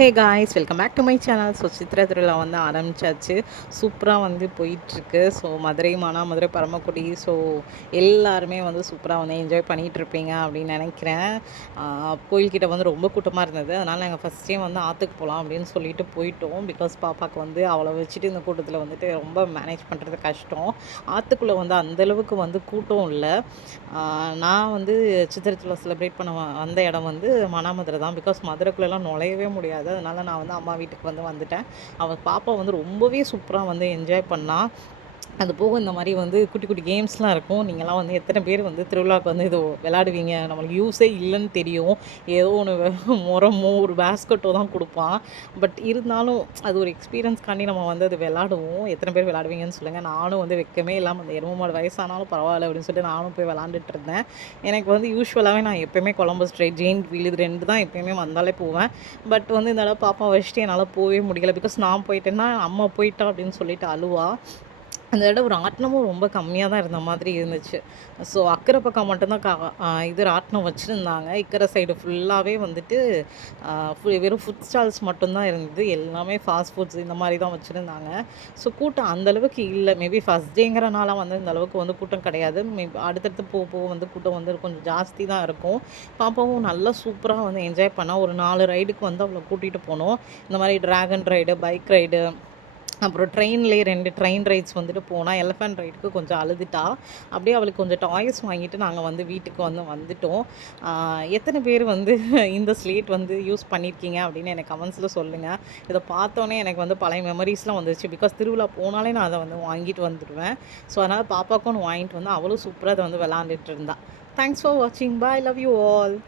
Hey guys, welcome back to my channel. So Chithirai திருவிழா வந்து ஆரம்பிச்சாச்சு. சூப்பராக வந்து போயிட்டுருக்கு. ஸோ மதுரை, மானாமதுரை, பரமக்குடி, ஸோ எல்லாருமே வந்து சூப்பராக வந்து என்ஜாய் பண்ணிகிட்ருப்பீங்க அப்படின்னு நினைக்கிறேன். கோயில்கிட்ட வந்து ரொம்ப கூட்டமாக இருந்தது. அதனால் நாங்கள் ஃபஸ்ட் டைம் வந்து ஆற்றுக்கு போகலாம் அப்படின்னு சொல்லிட்டு போயிட்டோம். பிகாஸ் பாப்பாவுக்கு வந்து அவளை வச்சுட்டு இந்த கூட்டத்தில் வந்துட்டு ரொம்ப மேனேஜ் பண்ணுறது கஷ்டம். ஆற்றுக்குள்ளே வந்து அந்தளவுக்கு வந்து கூட்டம் இல்லை. நான் வந்து சித்திரை திருவிழா செலிப்ரேட் பண்ண வந்த இடம் வந்து மானாமதுரை தான். பிகாஸ் மதுரைக்குள்ளெல்லாம் நுழையவே முடியாது. அதனால் நான் வந்து அம்மா வீட்டுக்கு வந்து வந்துட்டேன். அவள் பாப்பா வந்து ரொம்பவே சூப்பராக வந்து என்ஜாய் பண்ணா. அது போக இந்த மாதிரி வந்து குட்டி குட்டி கேம்ஸ்லாம் இருக்கும். நீங்கள்லாம் வந்து எத்தனை பேர் வந்து திருவிழாவுக்கு வந்து இது விளையாடுவீங்க? நம்மளுக்கு யூஸே இல்லைன்னு தெரியும். ஏதோ ஒன்று முறமோ ஒரு பேஸ்கெட்டோ தான் கொடுப்பான். பட் இருந்தாலும் அது ஒரு எக்ஸ்பீரியன்ஸ்க்காண்டி நம்ம வந்து அது விளாடுவோம். எத்தனை பேர் விளாடுவீங்கன்னு சொல்லுங்கள். நானும் வந்து வெட்கமே இல்லாமல் அந்த எருமை மாடு வயசானாலும் பரவாயில்ல அப்படின்னு சொல்லிட்டு நானும் போய் விளாண்டுட்டு இருந்தேன். எனக்கு வந்து யூஸ்வலாகவே நான் எப்போயுமே கொலம்பஸ் ட்ரை, ஜெயின் வீல் இது 2 தான் எப்போயுமே வந்தாலே போவேன். பட் வந்து இந்த தடவை பாப்பா வச்சுட்டு என்னால் போகவே முடியல. பிகாஸ் நான் போயிட்டேன்னா அம்மா போயிட்டா அப்படின்னு சொல்லிட்டு அழுவா. அந்த இடம் ராட்டினமும் ரொம்ப கம்மியாக தான் இருந்த மாதிரி இருந்துச்சு. ஸோ அக்கரை பக்கம் மட்டும்தான் இது ராட்டினம் வச்சுருந்தாங்க. இக்கரை சைடு ஃபுல்லாகவே வந்துட்டு வெறும் ஃபுட் ஸ்டால்ஸ் மட்டும்தான் இருந்தது. எல்லாமே ஃபாஸ்ட் ஃபுட்ஸ் இந்த மாதிரி தான் வச்சுருந்தாங்க. ஸோ கூட்டம் அந்தளவுக்கு இல்லை. மேபி ஃபஸ்ட் டேங்கிறனால வந்து இந்த அளவுக்கு வந்து கூட்டம் கிடையாது. மேபி அடுத்தடுத்து போக போக வந்து கூட்டம் வந்து கொஞ்சம் ஜாஸ்தி தான் இருக்கும். பாப்பாவும் நல்லா சூப்பராக வந்து என்ஜாய் பண்ணா. ஒரு 4 ரைடுக்கு வந்து அவளை கூட்டிகிட்டு போனோம். இந்த மாதிரி ட்ராகன் ரைடு, பைக் ரைடு, அப்புறம் ட்ரெயின்லேயே 2 ட்ரெயின் ரைட்ஸ் வந்துட்டு போனால். எலஃபண்ட் ரைடுக்கு கொஞ்சம் அழுதுட்டா. அப்படியே அவளுக்கு கொஞ்சம் டாய்ஸ் வாங்கிட்டு நாங்கள் வந்து வீட்டுக்கு வந்துட்டோம். எத்தனை பேர் வந்து இந்த ஸ்லேட் வந்து யூஸ் பண்ணியிருக்கீங்க அப்படின்னு எனக்கு கமெண்ட்ஸில் சொல்லுங்கள். இதை பார்த்தோன்னே எனக்கு வந்து பழைய மெமரிஸ்லாம் வந்துருச்சு. பிகாஸ் திருவிழா போனாலே நான் அதை வந்து வாங்கிட்டு வந்துடுவேன். ஸோ அதனால் பாப்பாவுக்கும் ஒன்று வாங்கிட்டு வந்து அவளும் சூப்பராக அதை வந்து விளாண்டுட்டு இருந்தா. தேங்க்ஸ் ஃபார் வாட்சிங். பாய், லவ் யூ ஆல்.